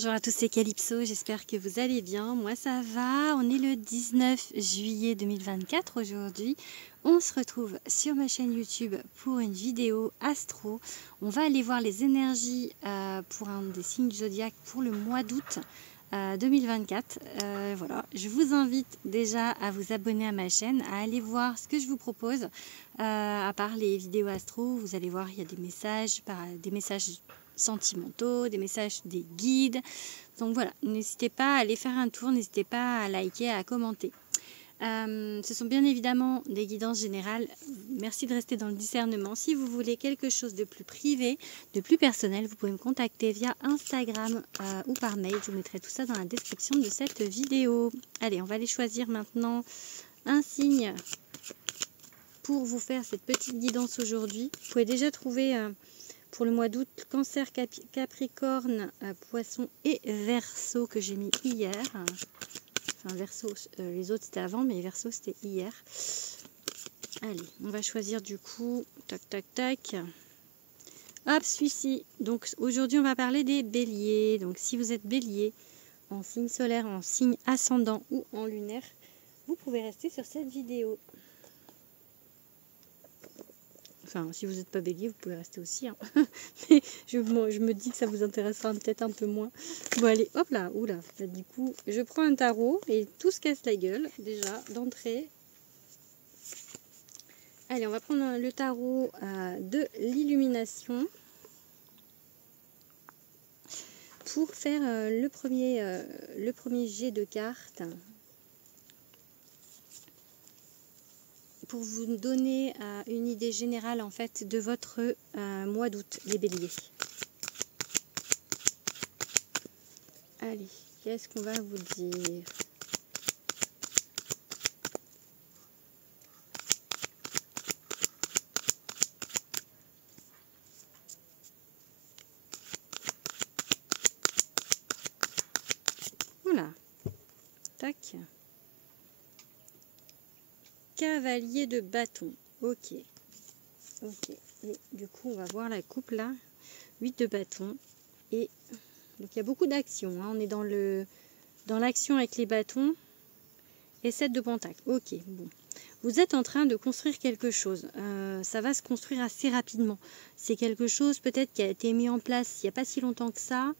Bonjour à tous, c'est Calypso, j'espère que vous allez bien. Moi ça va, on est le 19 juillet 2024 aujourd'hui. On se retrouve sur ma chaîne YouTube pour une vidéo astro. On va aller voir les énergies pour un des signes du zodiaque pour le mois d'août 2024. Voilà, je vous invite déjà à vous abonner à ma chaîne, à aller voir ce que je vous propose. À part les vidéos astro, vous allez voir, il y a des messages sentimentaux, des messages des guides. Donc voilà, n'hésitez pas à aller faire un tour, n'hésitez pas à liker, à commenter. Ce sont bien évidemment des guidances générales. Merci de rester dans le discernement. Si vous voulez quelque chose de plus privé, de plus personnel, vous pouvez me contacter via Instagram ou par mail. Je vous mettrai tout ça dans la description de cette vidéo. Allez, on va aller choisir maintenant un signe pour vous faire cette petite guidance aujourd'hui. Vous pouvez déjà trouver pour le mois d'août Cancer, Capricorne, Poisson et Verseau que j'ai mis hier. Enfin, Verseau, les autres c'était avant, mais Verseau c'était hier. Allez, on va choisir du coup. Tac, tac, tac. Hop, celui-ci. Donc aujourd'hui, on va parler des béliers. Donc si vous êtes bélier en signe solaire, en signe ascendant ou en lunaire, vous pouvez rester sur cette vidéo. Enfin, si vous n'êtes pas bélier, vous pouvez rester aussi. Hein. Mais je me dis que ça vous intéressera peut-être un peu moins. Bon, allez, hop là, oula. Là, du coup, je prends un tarot et tout se casse la gueule, déjà, d'entrée. Allez, on va prendre le tarot de l'illumination pour faire le premier jet de cartes. Pour vous donner une idée générale en fait de votre mois d'août, les béliers. Allez, qu'est-ce qu'on va vous dire? Oula, tac. Cavalier de bâton, ok. Ok, et du coup on va voir la coupe là, 8 de bâton. Et donc il y a beaucoup d'action, hein. On est dans l'action avec les bâtons. Et 7 de pentacle, ok, bon. Vous êtes en train de construire quelque chose, ça va se construire assez rapidement. C'est quelque chose peut-être qui a été mis en place il n'y a pas si longtemps que ça,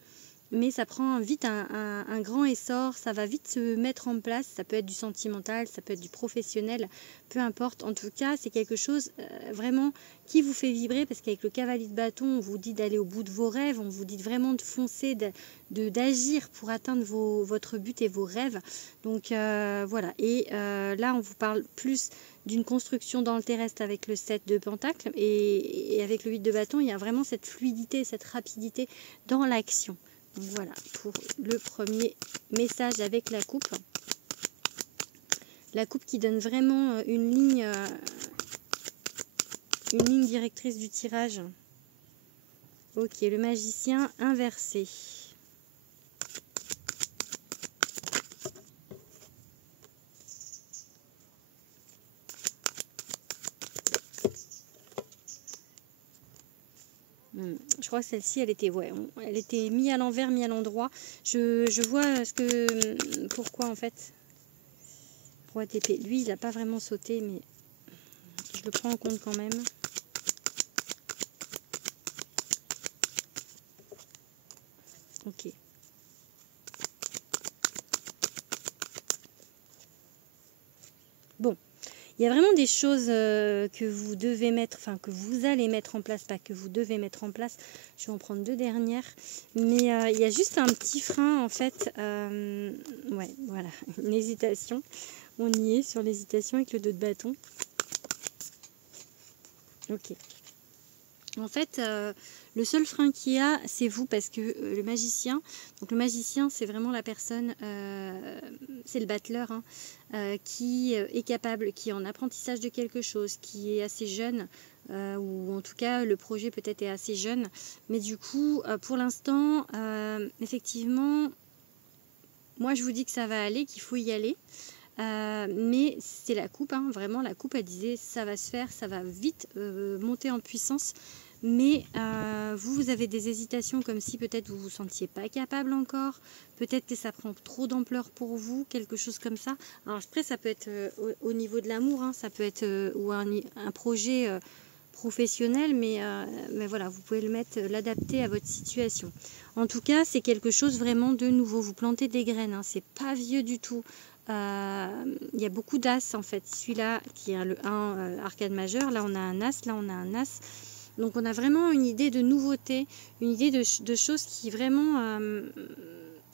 mais ça prend vite un grand essor, ça va vite se mettre en place. Ça peut être du sentimental, ça peut être du professionnel, peu importe. En tout cas, c'est quelque chose vraiment qui vous fait vibrer, parce qu'avec le cavalier de bâton, on vous dit d'aller au bout de vos rêves, on vous dit vraiment de foncer, d'agir pour atteindre votre but et vos rêves. Donc voilà, et là on vous parle plus d'une construction dans le terrestre avec le 7 de pentacle, et avec le 8 de bâton, il y a vraiment cette fluidité, cette rapidité dans l'action. Donc voilà pour le premier message avec la coupe. La coupe qui donne vraiment une ligne directrice du tirage. Ok, le magicien inversé. Je crois que celle-ci, elle était mise à l'envers, mise à l'endroit. Je vois pourquoi en fait. Roi d'épée. Lui, il n'a pas vraiment sauté, mais je le prends en compte quand même. Ok. Bon. Il y a vraiment des choses que vous devez mettre, enfin que vous allez mettre en place, pas que vous devez mettre en place. Je vais en prendre deux dernières. Mais il y a juste un petit frein en fait. Ouais, voilà, une hésitation. On y est sur l'hésitation avec le 2 de bâton. Ok. En fait, le seul frein qu'il y a, c'est vous, parce que le magicien, donc le magicien, c'est vraiment la personne, c'est le battleur, hein, qui est capable, qui est en apprentissage de quelque chose, qui est assez jeune, ou en tout cas le projet peut-être est assez jeune, mais du coup, pour l'instant, effectivement, moi je vous dis que ça va aller, qu'il faut y aller. Mais c'est la coupe, hein, vraiment la coupe, elle disait ça va se faire, ça va vite monter en puissance, mais vous avez des hésitations comme si peut-être vous vous sentiez pas capable encore, peut-être que ça prend trop d'ampleur pour vous, quelque chose comme ça. Alors après ça peut être au niveau de l'amour, hein, ça peut être ou un projet professionnel, mais voilà, vous pouvez l'adapter à votre situation. En tout cas, c'est quelque chose vraiment de nouveau. Vous plantez des graines, hein, c'est pas vieux du tout. Il y a beaucoup d'as en fait. Celui-là qui est le 1 arcade majeur, là on a un as, là on a un as. Donc on a vraiment une idée de nouveauté, une idée de choses qui vraiment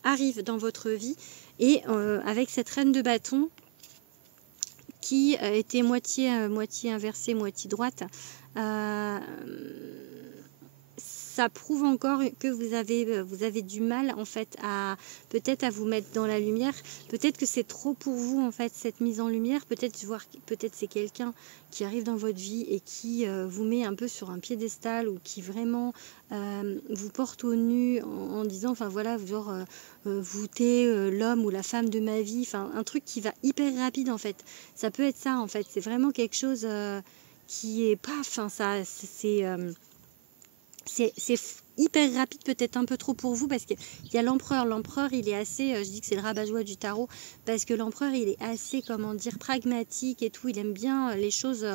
arrivent dans votre vie. Et avec cette reine de bâton qui était moitié inversée, moitié droite, ça prouve encore que vous avez du mal en fait à peut-être à vous mettre dans la lumière. Peut-être que c'est trop pour vous en fait cette mise en lumière. Peut-être c'est quelqu'un qui arrive dans votre vie et qui vous met un peu sur un piédestal ou qui vraiment vous porte au nu en disant enfin voilà genre vous t'es l'homme ou la femme de ma vie. Enfin un truc qui va hyper rapide en fait. Ça peut être ça en fait. C'est vraiment quelque chose qui est pas. Enfin ça c'est hyper rapide, peut-être un peu trop pour vous, parce qu'il y a l'empereur. L'empereur, il est assez, je dis que c'est le rabat-joie du tarot, parce que l'empereur, il est assez, comment dire, pragmatique et tout. Il aime bien les choses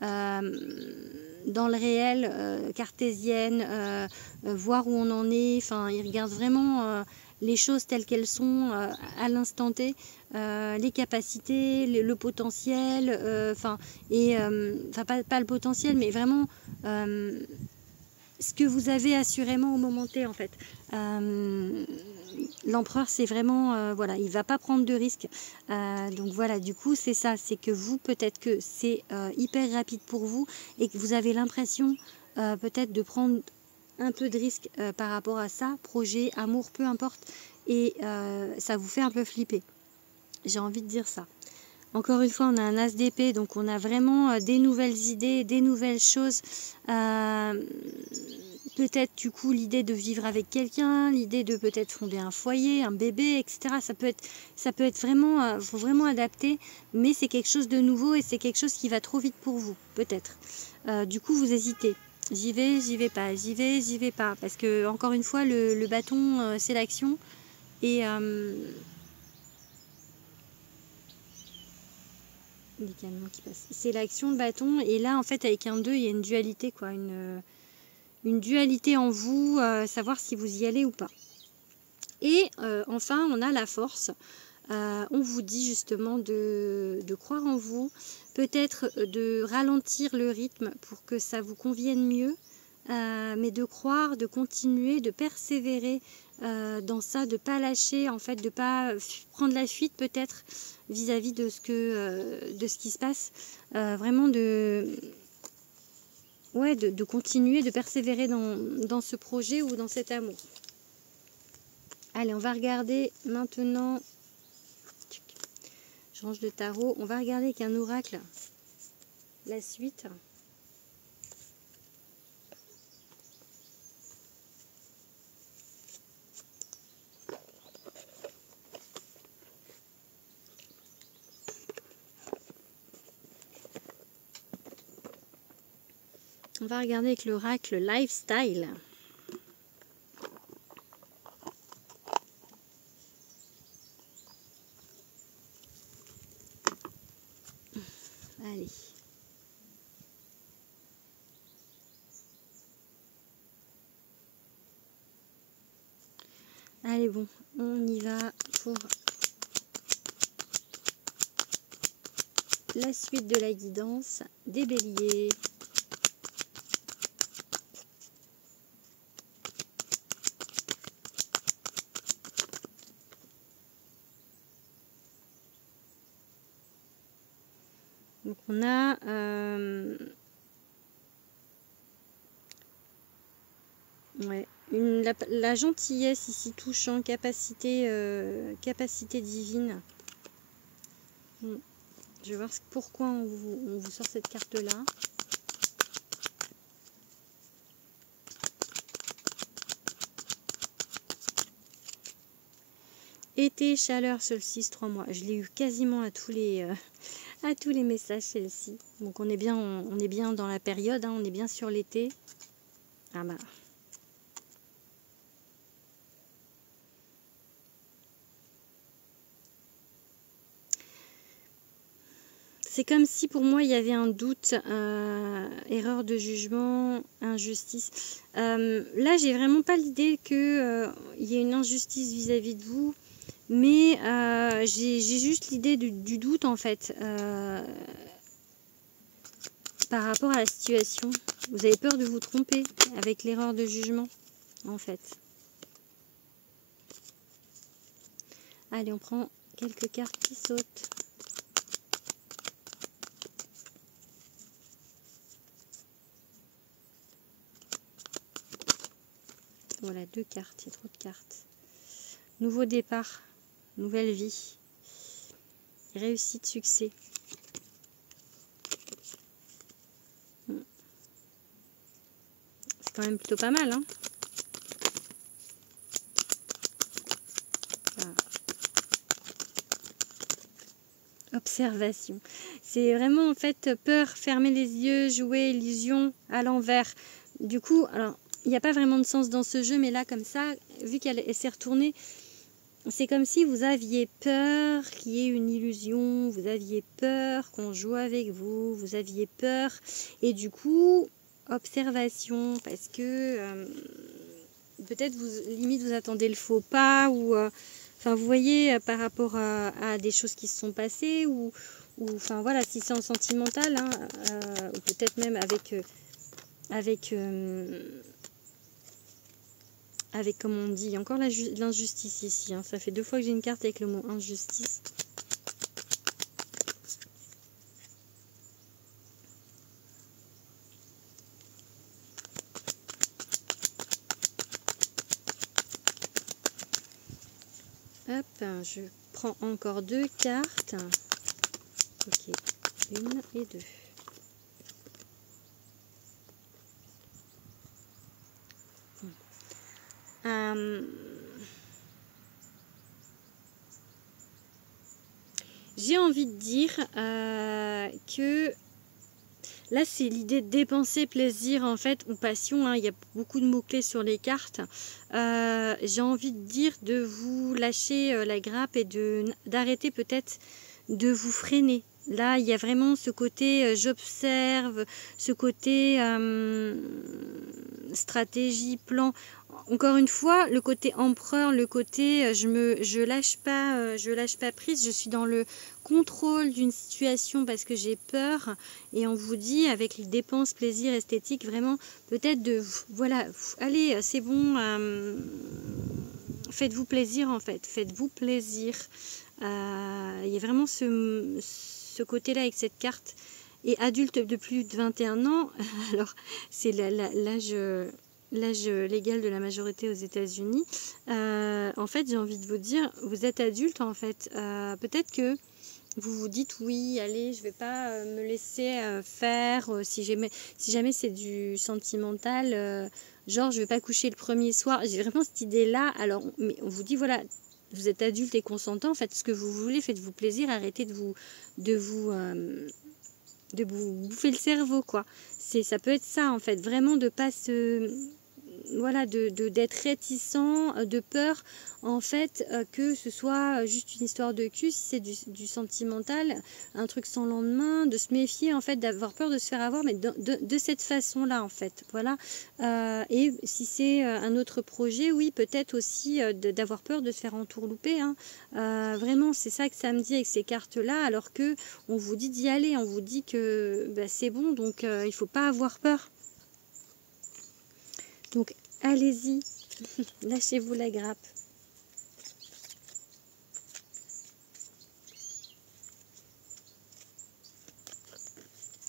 dans le réel, cartésienne, voir où on en est. Enfin, il regarde vraiment les choses telles qu'elles sont à l'instant T. Les capacités, le potentiel, enfin pas le potentiel, mais vraiment ce que vous avez assurément au moment T en fait. L'empereur c'est vraiment voilà, il va pas prendre de risques, donc voilà, du coup c'est ça, c'est que vous peut-être que c'est hyper rapide pour vous et que vous avez l'impression peut-être de prendre un peu de risque par rapport à ça, projet, amour, peu importe, et ça vous fait un peu flipper, j'ai envie de dire ça. Encore une fois, on a un as d'épée, donc on a vraiment des nouvelles idées, des nouvelles choses. Peut-être du coup l'idée de vivre avec quelqu'un, l'idée de peut-être fonder un foyer, un bébé, etc. Ça peut être vraiment, faut vraiment adapter, mais c'est quelque chose de nouveau et c'est quelque chose qui va trop vite pour vous, peut-être. Du coup, vous hésitez. J'y vais pas, j'y vais pas, parce que encore une fois, le bâton, c'est l'action et les camions qui passent. C'est l'action de bâton et là en fait avec un 2 il y a une dualité quoi, une dualité en vous, savoir si vous y allez ou pas. Et enfin on a la force, on vous dit justement de croire en vous, peut-être de ralentir le rythme pour que ça vous convienne mieux, mais de croire, de continuer, de persévérer dans ça, de ne pas lâcher, en fait, de ne pas prendre la fuite peut-être vis-à-vis de ce qui se passe, vraiment de continuer, de persévérer dans ce projet ou dans cet amour. Allez, on va regarder maintenant, je range le tarot, on va regarder avec un oracle la suite. On va regarder avec l'oracle Lifestyle. Allez. Allez, bon, on y va pour la suite de la guidance des béliers. Donc on a la gentillesse ici touchant, capacité divine. Je vais voir pourquoi on vous sort cette carte là. Été, chaleur, solstice, 3 mois. Je l'ai eu quasiment à tous les messages celle-ci. Donc on est bien dans la période, hein, on est bien sur l'été. Ah bah. C'est comme si pour moi il y avait un doute, erreur de jugement, injustice. Là j'ai vraiment pas l'idée qu'il y ait une injustice vis-à-vis de vous, mais j'ai juste l'idée du doute en fait, par rapport à la situation. Vous avez peur de vous tromper avec l'erreur de jugement en fait. Allez, on prend quelques cartes qui sautent. Voilà, 2 cartes, il y a trop de cartes. Nouveau départ, nouvelle vie, réussite, succès. C'est quand même plutôt pas mal, hein. Voilà. Observation. C'est vraiment en fait peur, fermer les yeux, jouer illusion à l'envers. Du coup, alors il n'y a pas vraiment de sens dans ce jeu, mais là comme ça, vu qu'elle s'est retournée, c'est comme si vous aviez peur qu'il y ait une illusion, vous aviez peur qu'on joue avec vous, vous aviez peur. Et du coup, observation, parce que peut-être limite vous attendez le faux pas, ou enfin vous voyez par rapport à des choses qui se sont passées, ou enfin voilà, si c'est en sentimental, hein, ou peut-être même avec, comme on dit, encore l'injustice ici, hein. Ça fait 2 fois que j'ai une carte avec le mot injustice. Hop, je prends encore 2 cartes. Ok, 1 et 2. J'ai envie de dire que là c'est l'idée de dépenser plaisir en fait, ou passion, hein. Il y a beaucoup de mots-clés sur les cartes. J'ai envie de dire de vous lâcher la grappe et d'arrêter peut-être de vous freiner. Là il y a vraiment ce côté j'observe, ce côté stratégie, plan. Encore une fois, le côté empereur, le côté je lâche pas prise, je suis dans le contrôle d'une situation parce que j'ai peur, et on vous dit avec les dépenses, plaisir, esthétique, vraiment peut-être de voilà, allez, c'est bon, faites-vous plaisir en fait, faites-vous plaisir. Il y a vraiment ce côté-là avec cette carte. Et adulte de plus de 21 ans, alors c'est l'âge légal de la majorité aux États-Unis. En fait, j'ai envie de vous dire, vous êtes adulte en fait. Peut-être que vous vous dites oui, allez, je vais pas me laisser faire si jamais c'est du sentimental, genre je vais pas coucher le premier soir. J'ai vraiment cette idée-là. Alors, mais on vous dit voilà, vous êtes adulte et consentant, faites ce que vous voulez, faites-vous plaisir, arrêtez de vous bouffer le cerveau, quoi. Ça peut être ça en fait, vraiment de pas se voilà, d'être réticent, de peur en fait que ce soit juste une histoire de cul, si c'est du sentimental, un truc sans lendemain, de se méfier en fait, d'avoir peur de se faire avoir, mais de cette façon là en fait, voilà. Et si c'est un autre projet, oui, peut-être aussi d'avoir peur de se faire entourlouper, hein. Vraiment c'est ça que ça me dit avec ces cartes là, alors que on vous dit d'y aller, on vous dit que bah, c'est bon, donc il faut pas avoir peur. Donc, allez-y, lâchez-vous la grappe.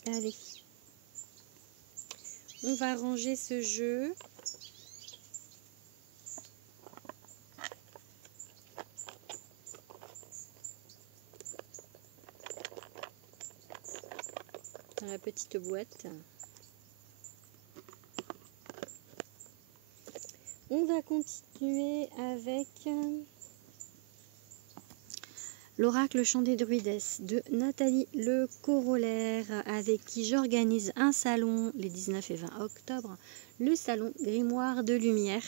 Allez, on va ranger ce jeu. Dans la petite boîte. On va continuer avec l'oracle chant des druidesses de Nathalie Le Corollaire, avec qui j'organise un salon les 19 et 20 octobre. le salon Grimoire de Lumière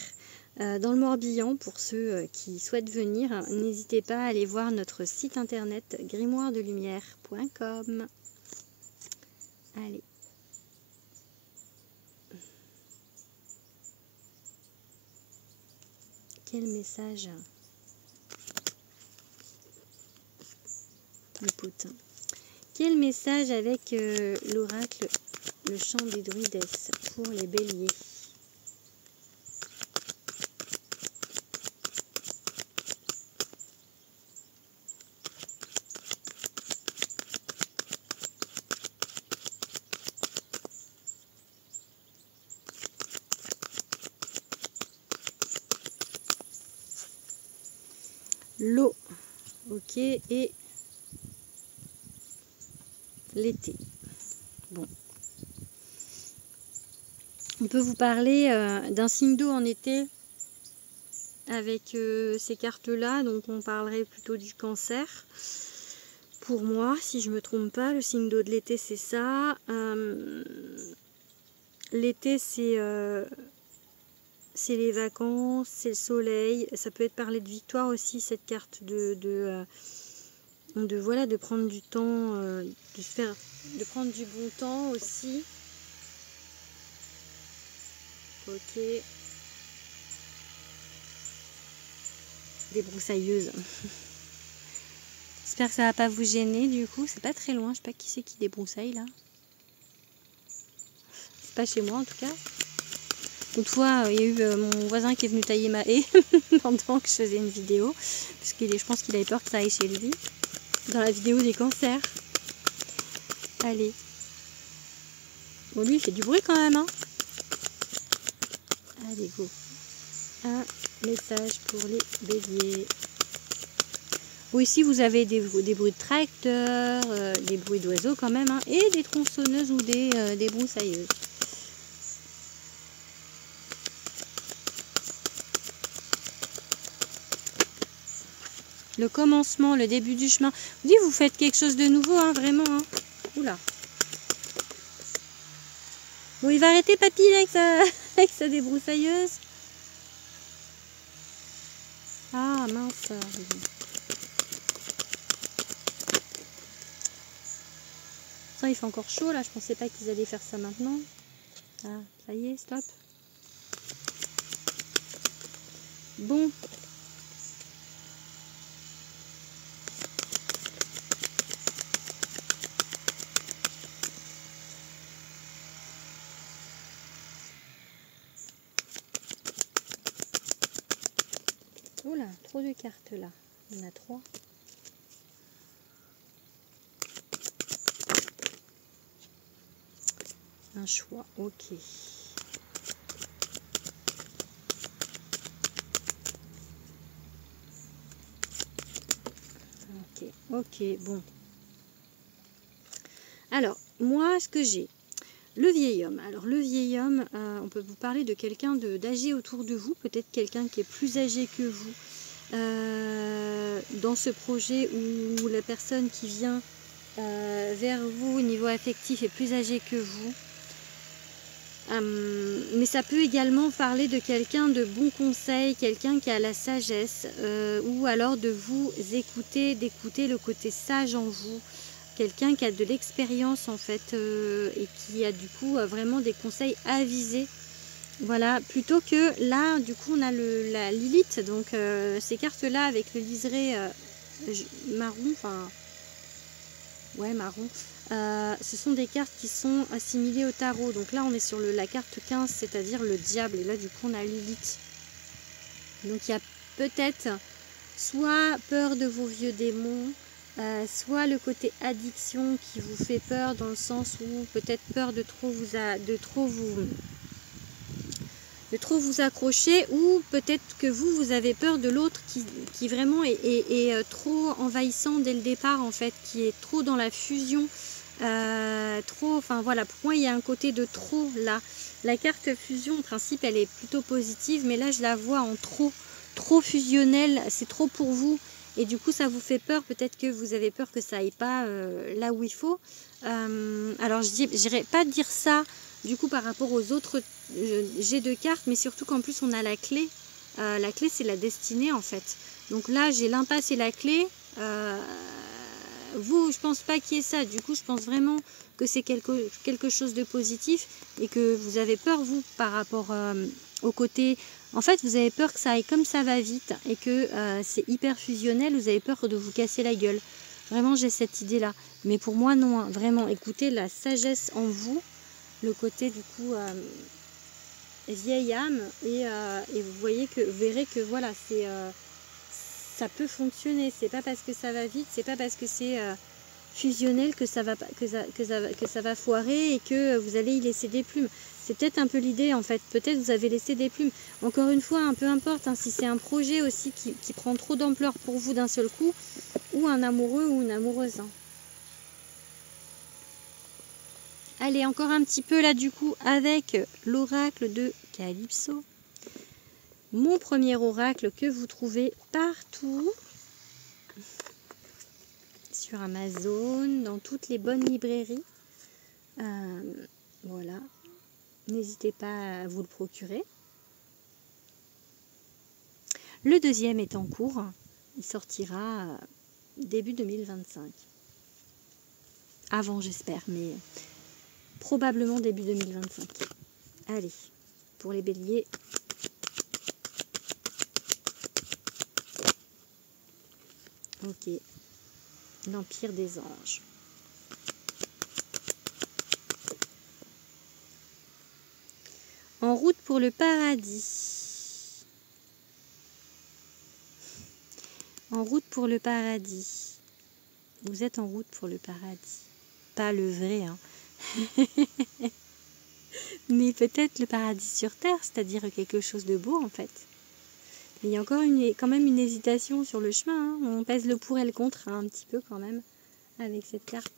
dans le Morbihan. Pour ceux qui souhaitent venir, n'hésitez pas à aller voir notre site internet grimoiredelumière.com. Allez. Quel message le potin. Quel message avec l'oracle, le chant des druidesses pour les béliers. L'eau, ok, et l'été. Bon. On peut vous parler d'un signe d'eau en été avec ces cartes-là. Donc on parlerait plutôt du cancer. Pour moi, si je ne me trompe pas, le signe d'eau de l'été, c'est ça. L'été, c'est les vacances, c'est le soleil. Ça peut être parler de victoire aussi, cette carte voilà, de prendre du temps, de prendre du bon temps aussi. Ok. Des broussailleuses. J'espère que ça va pas vous gêner du coup. C'est pas très loin. Je sais pas qui c'est qui débroussaille là. C'est pas chez moi en tout cas. Une fois, il y a eu mon voisin qui est venu tailler ma haie pendant que je faisais une vidéo. Parce que je pense qu'il avait peur que ça aille chez lui. Dans la vidéo des cancers. Allez. Bon, lui, il fait du bruit quand même, hein. Allez, go. Un message pour les béliers. Bon, ici, vous avez des bruits de tracteur, des bruits d'oiseaux quand même, hein, et des tronçonneuses ou des broussailleuses. Le commencement, le début du chemin. Vous dites, vous faites quelque chose de nouveau, hein, vraiment. Hein. Oula. Bon, il va arrêter, papy, là, avec sa débroussailleuse. Ah, mince. Ça, il fait encore chaud, là. Je pensais pas qu'ils allaient faire ça maintenant. Ah, ça y est, stop. Bon. Oula, trop de cartes là. Il y en a 3. Un choix, ok. Ok, bon. Alors, moi, ce que j'ai, le vieil homme. Alors, le vieil homme, on peut vous parler de quelqu'un d'âgé autour de vous, peut-être quelqu'un qui est plus âgé que vous. Dans ce projet où la personne qui vient vers vous au niveau affectif est plus âgée que vous. Mais ça peut également parler de quelqu'un de bon conseil, quelqu'un qui a la sagesse, ou alors de vous écouter, d'écouter le côté sage en vous, quelqu'un qui a de l'expérience en fait, et qui a du coup vraiment des conseils avisés. Voilà, plutôt que là, du coup, on a la Lilith, donc ces cartes-là avec le liseré marron, enfin, ouais, marron. Ce sont des cartes qui sont assimilées au tarot. Donc là, on est sur la carte 15, c'est-à-dire le diable. Et là, du coup, on a Lilith. Donc il y a peut-être soit peur de vos vieux démons, soit le côté addiction qui vous fait peur dans le sens où peut-être peur de trop vous accrocher, ou peut-être que vous avez peur de l'autre qui vraiment est trop envahissant dès le départ en fait, qui est trop dans la fusion, enfin voilà, pour moi il y a un côté de trop là. La carte fusion en principe elle est plutôt positive, mais là je la vois en trop fusionnelle, c'est trop pour vous, et du coup ça vous fait peur, peut-être que vous avez peur que ça aille pas là où il faut. Alors je n'irai pas dire ça du coup par rapport aux autres jets de cartes, mais surtout qu'en plus on a la clé. La clé c'est la destinée en fait. Donc là j'ai l'impasse et la clé. Vous, je pense pas qu'il y ait ça. Du coup, je pense vraiment que c'est quelque chose de positif et que vous avez peur, vous, par rapport au côté... En fait, vous avez peur que ça aille comme ça va vite et que c'est hyper fusionnel. Vous avez peur de vous casser la gueule. Vraiment, j'ai cette idée-là. Mais pour moi, non. Hein. Vraiment, écoutez, la sagesse en vous, le côté, du coup, vieille âme. Et vous verrez que, voilà, c'est... ça peut fonctionner, c'est pas parce que ça va vite, c'est pas parce que c'est fusionnel que ça va foirer et que vous allez y laisser des plumes. C'est peut-être un peu l'idée en fait, peut-être vous avez laissé des plumes. Encore une fois, peu importe, hein, si c'est un projet aussi qui prend trop d'ampleur pour vous d'un seul coup, ou un amoureux ou une amoureuse. Hein. Allez, encore un petit peu là du coup avec l'oracle de Calypso. Mon premier oracle que vous trouvez partout. Sur Amazon, dans toutes les bonnes librairies. Voilà. N'hésitez pas à vous le procurer. Le deuxième est en cours. Il sortira début 2025. Avant, j'espère, mais probablement début 2025. Allez, pour les béliers. Ok. L'Empire des anges. En route pour le paradis. En route pour le paradis. Vous êtes en route pour le paradis. Pas le vrai, hein. Mais peut-être le paradis sur terre, c'est-à-dire quelque chose de beau en fait. Mais il y a encore quand même une hésitation sur le chemin. Hein. On pèse le pour et le contre hein, un petit peu quand même avec cette carte.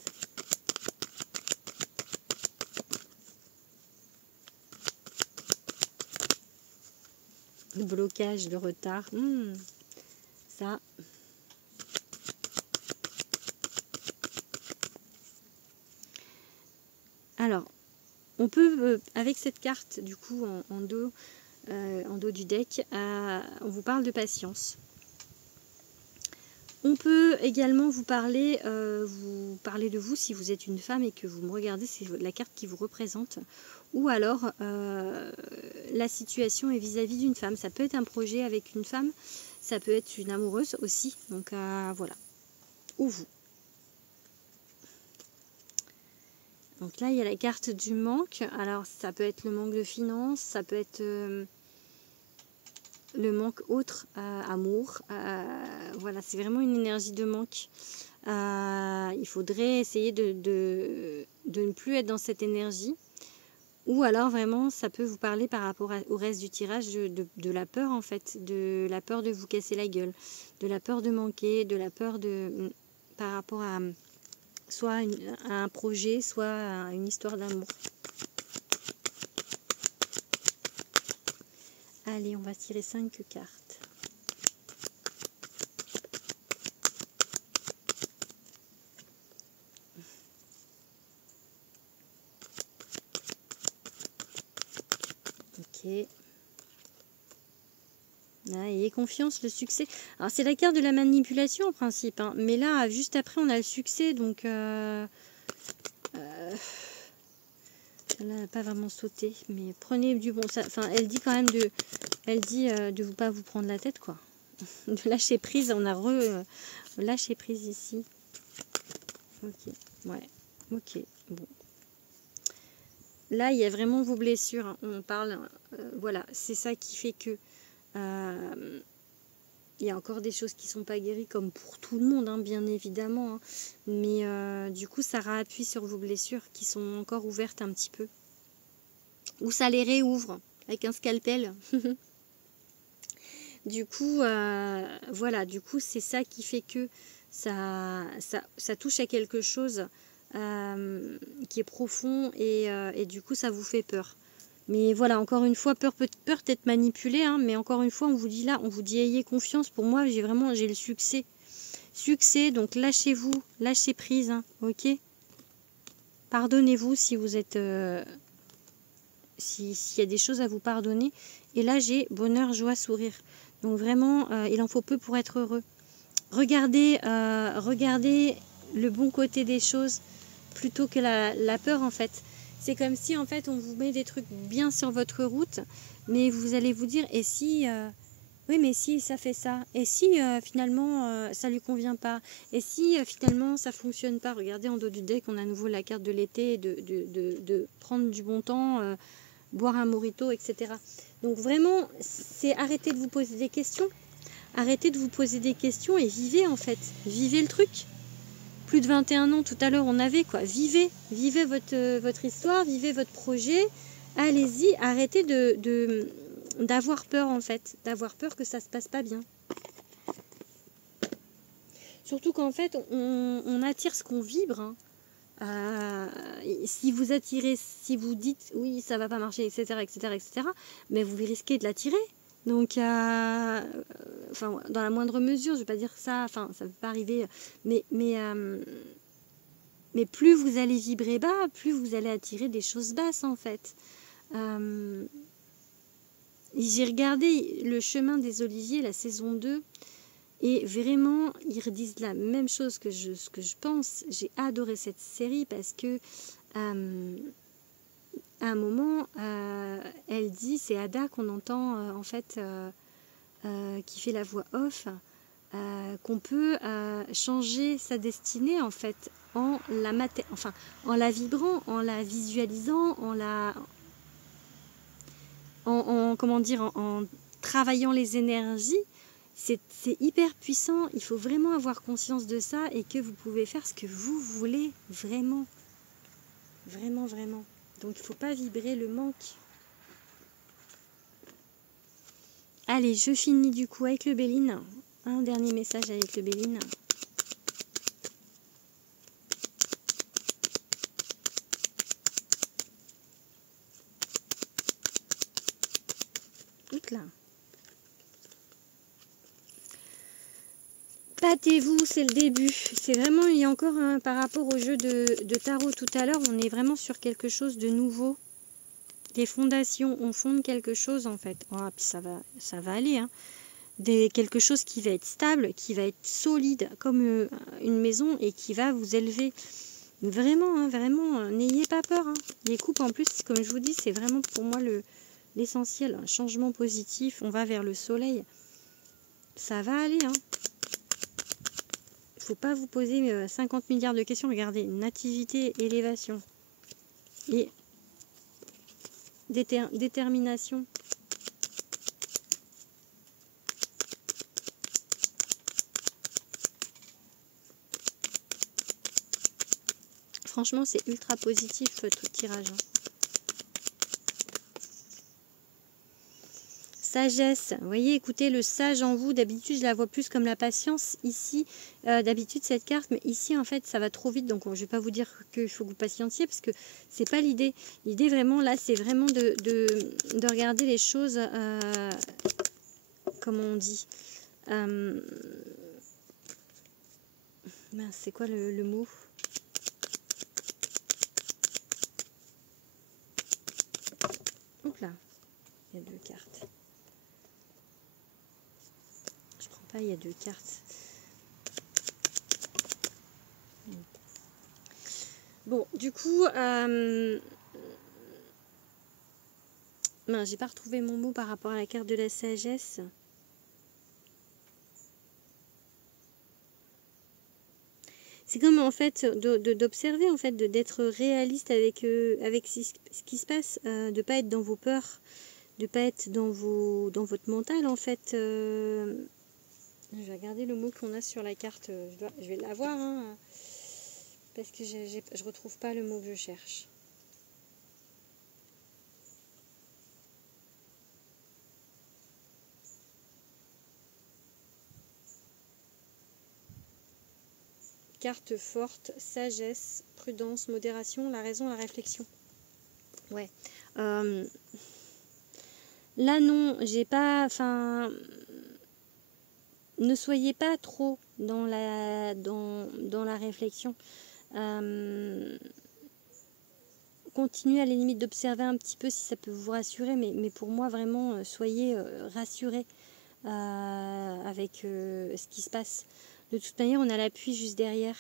Le blocage, le retard. Ça. Alors, on peut, avec cette carte, du coup, en dos du deck, on vous parle de patience. On peut également vous parler de vous si vous êtes une femme et que vous me regardez, c'est la carte qui vous représente. Ou alors, la situation est vis-à-vis d'une femme. Ça peut être un projet avec une femme, ça peut être une amoureuse aussi. Donc voilà. Ou vous. Donc là, il y a la carte du manque. Alors, ça peut être le manque de finances, ça peut être le manque autre, amour. Voilà, c'est vraiment une énergie de manque. Il faudrait essayer de ne plus être dans cette énergie. Ou alors, vraiment, ça peut vous parler par rapport au reste du tirage de la peur, en fait. De la peur de vous casser la gueule. De la peur de manquer, de la peur par rapport à... soit à un projet, soit à une histoire d'amour. Allez, on va tirer 5 cartes. Ok. Là, ayez confiance, le succès. Alors, c'est la carte de la manipulation en principe. Hein, mais là, juste après, on a le succès. Donc... elle n'a pas vraiment sauté, mais prenez du bon. Enfin, elle dit quand même de vous pas vous prendre la tête, quoi. De lâcher prise. On a lâché prise ici. Ok, ouais, ok, bon. Là, il y a vraiment vos blessures. Hein. On parle, voilà, c'est ça qui fait que il y a encore des choses qui ne sont pas guéries, comme pour tout le monde, hein, bien évidemment. Hein. Mais du coup, ça réappuie sur vos blessures qui sont encore ouvertes un petit peu. Ou ça les réouvre avec un scalpel. Du coup, voilà, du coup, c'est ça qui fait que ça touche à quelque chose qui est profond et du coup, ça vous fait peur. Mais voilà, encore une fois, peur d'être manipulé, hein, mais encore une fois, on vous dit là, on vous dit ayez confiance. Pour moi, j'ai le succès. Succès, donc lâchez-vous, lâchez prise, hein, ok? Pardonnez-vous si vous êtes s'il y a des choses à vous pardonner. Et là, j'ai bonheur, joie, sourire. Donc vraiment, il en faut peu pour être heureux. Regardez le bon côté des choses plutôt que la peur, en fait. C'est comme si, en fait, on vous met des trucs bien sur votre route, mais vous allez vous dire, et si... oui, mais si ça fait ça, et si finalement ça lui convient pas, et si finalement ça fonctionne pas, regardez en dos du deck, on a à nouveau la carte de l'été, de prendre du bon temps, boire un mojito, etc. Donc vraiment, c'est arrêter de vous poser des questions, arrêtez de vous poser des questions et vivez en fait, vivez le truc. Plus de 21 ans tout à l'heure on avait quoi, vivez votre histoire, vivez votre projet, allez-y, arrêtez d'avoir peur en fait, d'avoir peur que ça se passe pas bien. Surtout qu'en fait, on attire ce qu'on vibre. Hein. Si vous attirez, si vous dites oui, ça va pas marcher, etc., etc., etc., mais vous risquez de l'attirer. Donc, enfin, dans la moindre mesure, je vais pas dire ça, enfin, ça ne peut pas arriver, mais plus vous allez vibrer bas, plus vous allez attirer des choses basses en fait. J'ai regardé Le Chemin des Oliviers, la saison 2, et vraiment, ils redisent la même chose que je pense. J'ai adoré cette série parce que à un moment, elle dit, c'est Ada qu'on entend en fait, qui fait la voix off, qu'on peut changer sa destinée en fait en la vibrant, en la visualisant, comment dire, en travaillant les énergies. C'est hyper puissant, il faut vraiment avoir conscience de ça et que vous pouvez faire ce que vous voulez vraiment. Vraiment, vraiment. Donc il ne faut pas vibrer le manque. Allez, je finis du coup avec le Béline. Un dernier message avec le Béline. Oups là. Battez-vous, c'est le début. C'est vraiment, il y a encore par rapport au jeu de tarot tout à l'heure, on est vraiment sur quelque chose de nouveau. Des fondations, on fonde quelque chose en fait. Oh, puis ça va aller. Hein. Quelque chose qui va être stable, qui va être solide comme une maison et qui va vous élever. Vraiment, hein, vraiment, n'ayez pas peur. Hein. Les coupes en plus, comme je vous dis, c'est vraiment pour moi l'essentiel. Un changement positif, on va vers le soleil. Ça va aller. Hein. Faut pas vous poser 50 milliards de questions. Regardez, nativité, élévation et détermination. Franchement, c'est ultra positif votre tirage. Hein. Sagesse, vous voyez, écoutez, le sage en vous, d'habitude je la vois plus comme la patience, ici, d'habitude cette carte, mais ici en fait ça va trop vite, donc je ne vais pas vous dire qu'il faut que vous patientiez, parce que c'est pas l'idée. L'idée vraiment là, c'est vraiment de regarder les choses, comment on dit, c'est quoi le mot? Hop là, il y a deux cartes. Il y a deux cartes. Bon, du coup, j'ai pas retrouvé mon mot par rapport à la carte de la sagesse. C'est comme en fait d'observer, en fait, d'être réaliste avec ce qui se passe, de pas être dans vos peurs, de pas être dans votre mental en fait. Je vais regarder le mot qu'on a sur la carte. Je vais l'avoir, hein, parce que je retrouve pas le mot que je cherche. Carte forte, sagesse, prudence, modération, la raison, la réflexion. Ouais. Là non, j'ai pas. Enfin. Ne soyez pas trop dans la réflexion. continuez à la limite d'observer un petit peu si ça peut vous rassurer, mais pour moi vraiment soyez rassurés avec ce qui se passe. De toute manière, on a l'appui juste derrière.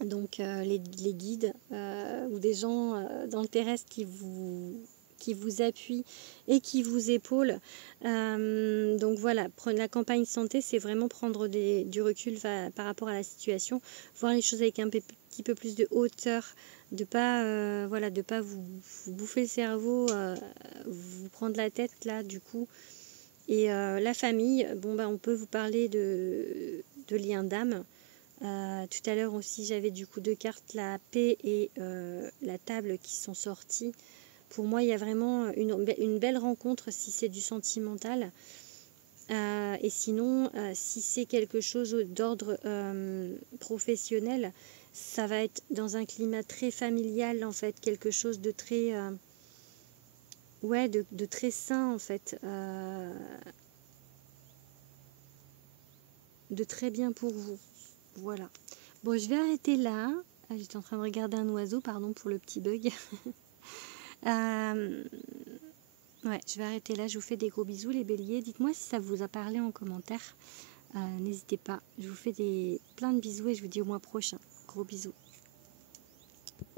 Donc les guides ou des gens dans le terrestre qui vous appuient et qui vous épaulent. Donc voilà, la campagne santé, c'est vraiment prendre du recul par rapport à la situation, voir les choses avec un petit peu plus de hauteur, de pas voilà, de pas vous bouffer le cerveau, vous prendre la tête là du coup. Et la famille, bon ben on peut vous parler de liens d'âme. Tout à l'heure aussi j'avais du coup 2 cartes, la paix et la table qui sont sorties. Pour moi il y a vraiment une belle rencontre si c'est du sentimental. Et sinon si c'est quelque chose d'ordre professionnel, ça va être dans un climat très familial en fait, quelque chose de très ouais, de très sain en fait, de très bien pour vous. Voilà. Bon, je vais arrêter là. J'étais en train de regarder un oiseau, pardon pour le petit bug. Ouais, je vais arrêter là. Je vous fais des gros bisous les béliers. Dites-moi si ça vous a parlé en commentaire. N'hésitez pas. Je vous fais plein de bisous et je vous dis au mois prochain. Gros bisous.